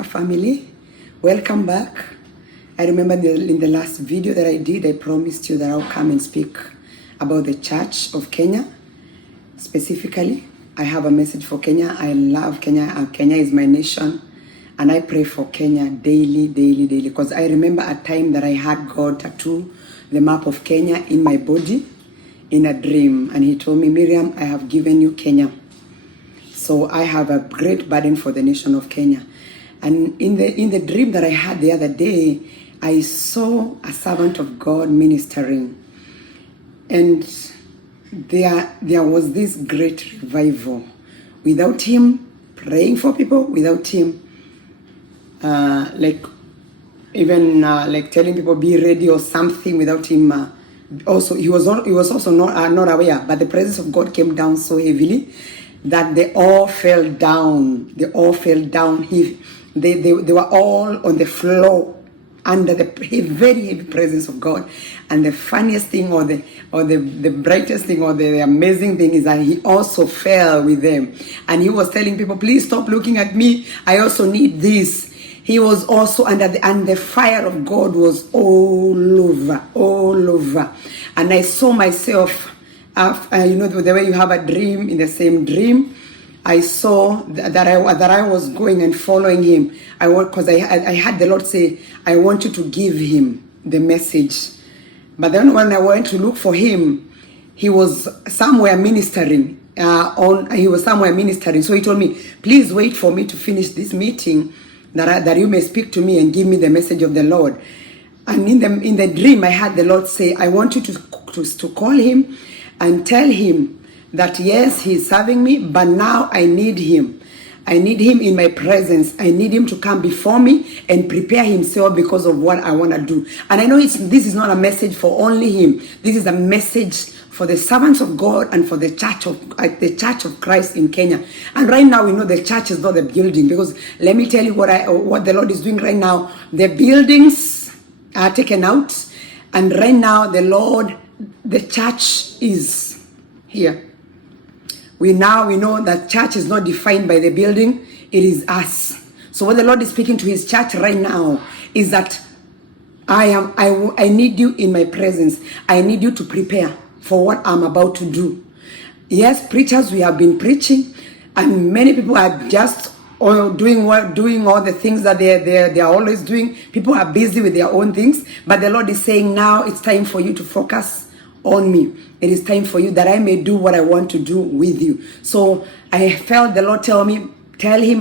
Africa family, welcome back. I remember in the last video that I did, I promised you that I'll come and speak about the Church of Kenya. Specifically, I have a message for Kenya. I love Kenya. Kenya is my nation, and I pray for Kenya daily, because I remember a time that I had God tattoo the map of Kenya in my body in a dream, and he told me, Miriam, I have given you Kenya. So I have a great burden for the nation of Kenya. And in the dream that I had the other day, I saw a servant of God ministering. And there was this great revival. Without him praying for people, without him like telling people be ready or something, without him also he was also not aware, but the presence of God came down so heavily that they all fell down. They all fell down. They were all on the floor under the very heavy presence of God. And the funniest thing, or the brightest thing, or the amazing thing is that he also fell with them. And he was telling people, please stop looking at me. I also need this. He was also and the fire of God was all over. And I saw myself, the way you have a dream, in the same dream, I saw that I was going and following him. Because I had the Lord say, I want you to give him the message. But then when I went to look for him, he was somewhere ministering. So he told me, please wait for me to finish this meeting, that you may speak to me and give me the message of the Lord. And in the dream, I had the Lord say, I want you to call him and tell him that yes, he's serving me, but now I need him. I need him in my presence. I need him to come before me and prepare himself because of what I want to do. And I know this is not a message for only him. This is a message for the servants of God and for the Church of Christ in Kenya. And right now, we know the church is not the building, because let me tell you what the Lord is doing right now. The buildings are taken out, and right now the church is here. We know that church is not defined by the building, it is us. So what the Lord is speaking to his church right now is that I need you in my presence. I need you to prepare for what I'm about to do. Yes, preachers, we have been preaching, and many people are just doing all the things that they are always doing. People are busy with their own things, but the Lord is saying, now it's time for you to focus on me. It is time for you that I may do what I want to do with you. So I felt the Lord tell him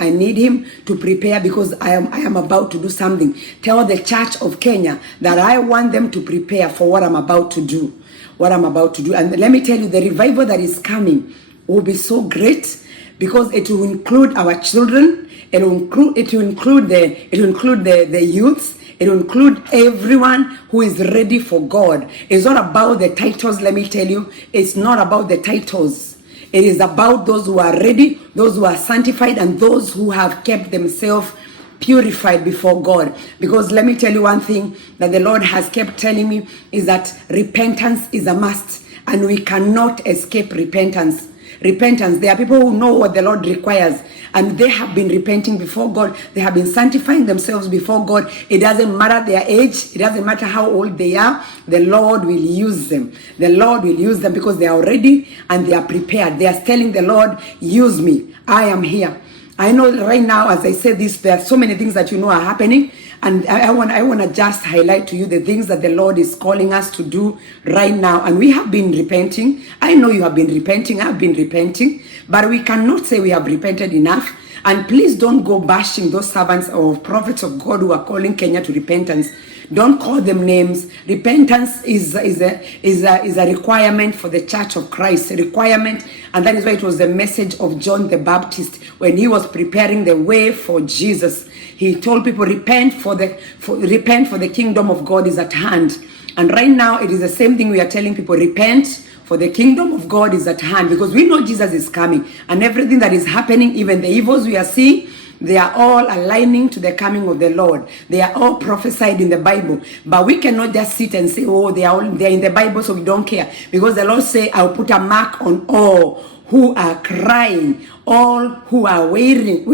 I need him to prepare, because I am about to do something. Tell the Church of Kenya that I want them to prepare for what I'm about to do. And let me tell you, the revival that is coming will be so great, because it will include our children. It will include the youths. It will include everyone who is ready for God. It's not about the titles, let me tell you. It's not about the titles. It is about those who are ready, those who are sanctified, and those who have kept themselves purified before God. Because let me tell you one thing that the Lord has kept telling me is that repentance is a must, and we cannot escape repentance. There are people who know what the Lord requires, and they have been repenting before God. They have been sanctifying themselves before God. It doesn't matter their age. It doesn't matter how old they are. The Lord will use them. The Lord will use them because they are ready and they are prepared. They are telling the Lord, use me. I am here. I know right now, as I say this, there are so many things that are happening. And I want to just highlight to you the things that the Lord is calling us to do right now. And we have been repenting. I know you have been repenting. I've been repenting. But we cannot say we have repented enough. And please don't go bashing those servants or prophets of God who are calling Kenya to repentance. Don't call them names. Repentance is a requirement for the Church of Christ, a requirement, and that is why it was the message of John the Baptist when he was preparing the way for Jesus. He told people, repent for the kingdom of God is at hand. And right now it is the same thing we are telling people, repent for the kingdom of God is at hand, because we know Jesus is coming, and everything that is happening, even the evils we are seeing, they are all aligning to the coming of the Lord. They are all prophesied in the Bible. But we cannot just sit and say, oh, they are in the Bible, so we don't care. Because the Lord say, I'll put a mark on all who are crying, all who are wailing,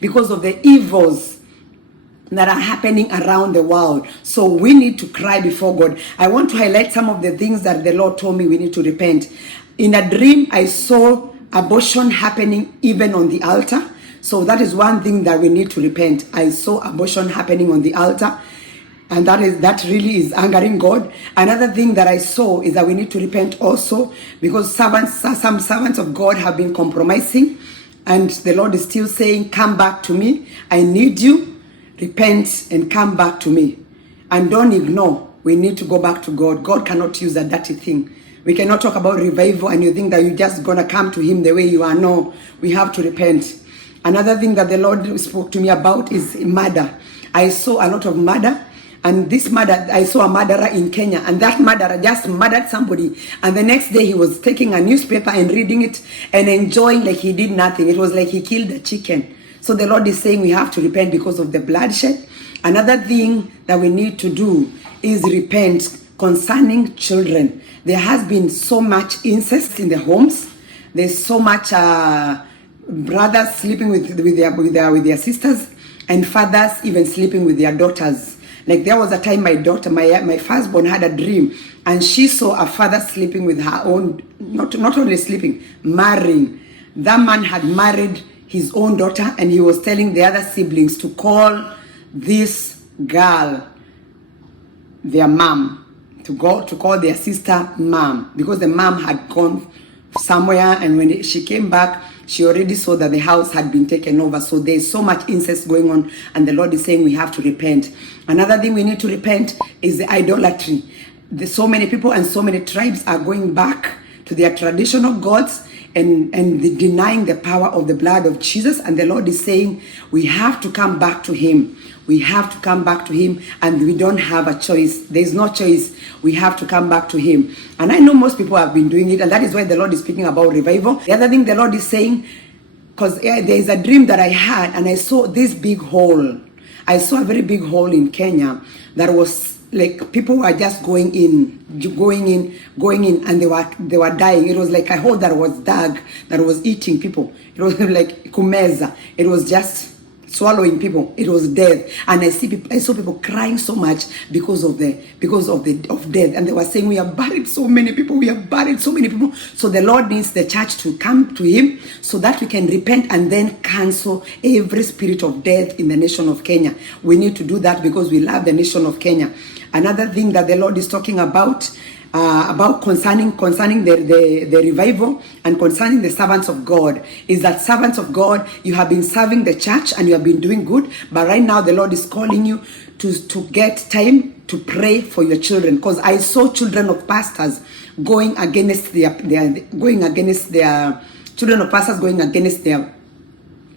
because of the evils that are happening around the world. So we need to cry before God. I want to highlight some of the things that the Lord told me we need to repent. In a dream, I saw abortion happening even on the altar. So that is one thing that we need to repent. I saw abortion happening on the altar, and that really is angering God. Another thing that I saw is that we need to repent also, because some servants of God have been compromising, and the Lord is still saying, come back to me. I need you. Repent and come back to me. And don't ignore. We need to go back to God. God cannot use a dirty thing. We cannot talk about revival and you think that you're just going to come to him the way you are. No, we have to repent. Another thing that the Lord spoke to me about is murder. I saw a lot of murder. And this murder, I saw a murderer in Kenya, and that murderer just murdered somebody. And the next day he was taking a newspaper and reading it and enjoying like he did nothing. It was like he killed a chicken. So the Lord is saying we have to repent because of the bloodshed. Another thing that we need to do is repent concerning children. There has been so much incest in the homes. There's so much brothers sleeping with their sisters, and fathers even sleeping with their daughters. Like there was a time my daughter, my firstborn, had a dream, and she saw a father sleeping with her own, not only sleeping, marrying. That man had married his own daughter, and he was telling the other siblings to call this girl their mom, to call their sister mom, because the mom had gone somewhere, and when she came back, she already saw that the house had been taken over. So there's so much incest going on, and the Lord is saying we have to repent. Another thing we need to repent is the idolatry. So many people and so many tribes are going back to their traditional gods and denying the power of the blood of Jesus. And the Lord is saying we have to come back to him. We have to come back to him, and we don't have a choice. There's no choice. We have to come back to him. And I know most people have been doing it, and that is why the Lord is speaking about revival. The other thing the Lord is saying, because there is a dream that I had, and I saw this big hole. I saw a very big hole in Kenya that was like people were just going in, and they were dying. It was like a hole that was dug, that was eating people. It was like kumeza. It was just swallowing people. It was death. And I saw people crying so much because of death. And they were saying, we have buried so many people. So the Lord needs the church to come to him so that we can repent and then cancel every spirit of death in the nation of Kenya. We need to do that because we love the nation of Kenya. Another thing that the Lord is talking about concerning the revival and concerning the servants of God is that servants of God, you have been serving the church and you have been doing good, but right now the Lord is calling you to get time to pray for your children, because I saw children of pastors going against their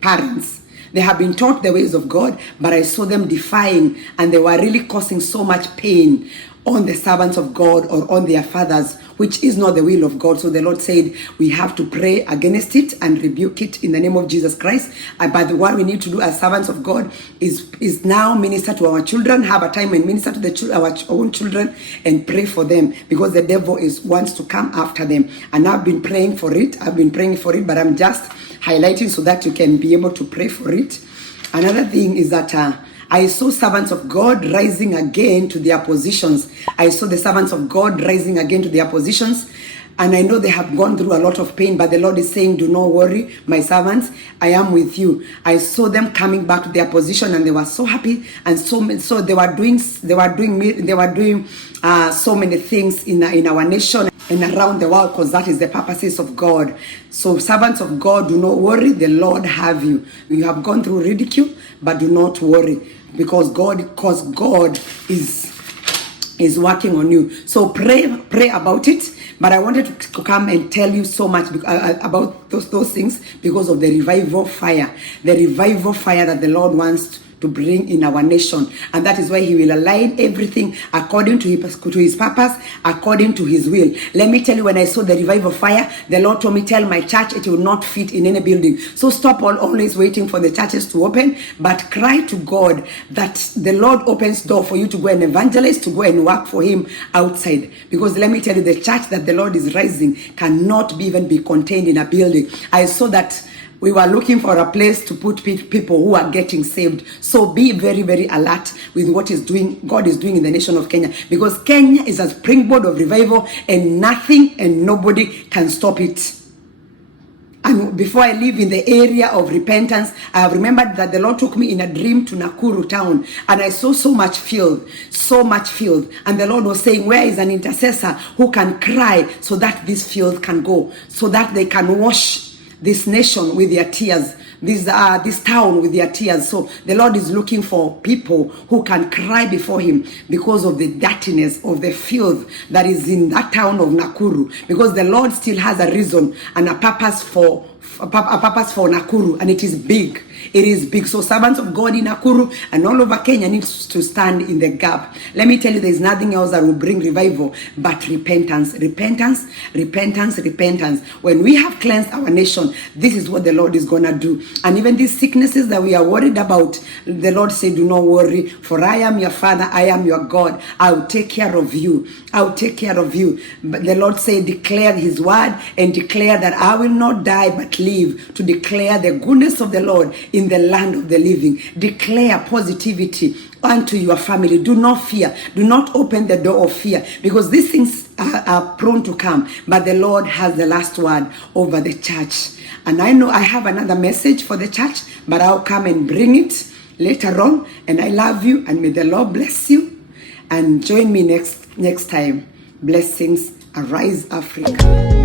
parents. They have been taught the ways of God, but I saw them defying, and they were really causing so much pain on the servants of God or on their fathers, which is not the will of God. So the Lord said we have to pray against it and rebuke it in the name of Jesus Christ. But what we need to do as servants of God is now minister to our children, have a time and minister to our own children and pray for them, because the devil wants to come after them. And I've been praying for it, but I'm just highlighting so that you can be able to pray for it. Another thing is that I saw servants of God rising again to their positions. I saw the servants of God rising again to their positions. And I know they have gone through a lot of pain, but the Lord is saying, do not worry, my servants, I am with you. I saw them coming back to their position, and they were so happy, and so they were doing so many things in our nation and around the world, because that is the purposes of God. So servants of God, do not worry, the Lord have you. You have gone through ridicule, but do not worry, because God is working on you. So pray about it. But I wanted to come and tell you so much about those things because of the revival fire that the Lord wants to bring in our nation. And that is why he will align everything according to his purpose, according to his will. Let me tell you, when I saw the revival fire, the Lord told me, tell my church it will not fit in any building. So stop always waiting for the churches to open, but cry to God that the Lord opens door for you to go and evangelize, to go and work for him outside. Because let me tell you, the church that the Lord is rising cannot even be contained in a building. I saw that we were looking for a place to put people who are getting saved. So be very, very alert with what God is doing in the nation of Kenya. Because Kenya is a springboard of revival, and nothing and nobody can stop it. And before I live in the area of repentance, I have remembered that the Lord took me in a dream to Nakuru town, and I saw so much filth. And the Lord was saying, where is an intercessor who can cry so that this filth can go, so that they can wash this nation with their tears, this town with their tears. So the Lord is looking for people who can cry before him because of the dirtiness, of the filth that is in that town of Nakuru. Because the Lord still has a reason and a purpose for Nakuru, and it is big. It is big. So servants of God in Nakuru and all over Kenya needs to stand in the gap. Let me tell you, there is nothing else that will bring revival but repentance. Repentance, repentance, repentance. When we have cleansed our nation, this is what the Lord is going to do. And even these sicknesses that we are worried about, the Lord said, do not worry, for I am your Father, I am your God. I will take care of you. I will take care of you. But the Lord said, declare his word and declare that I will not die but live to declare the goodness of the Lord in the land of the living. Declare positivity unto your family. Do not fear. Do not open the door of fear, because these things are prone to come. But the Lord has the last word over the church. And I know I have another message for the church, but I'll come and bring it later on. And I love you, and may the Lord bless you. And join me next time. Blessings. Arise, Africa.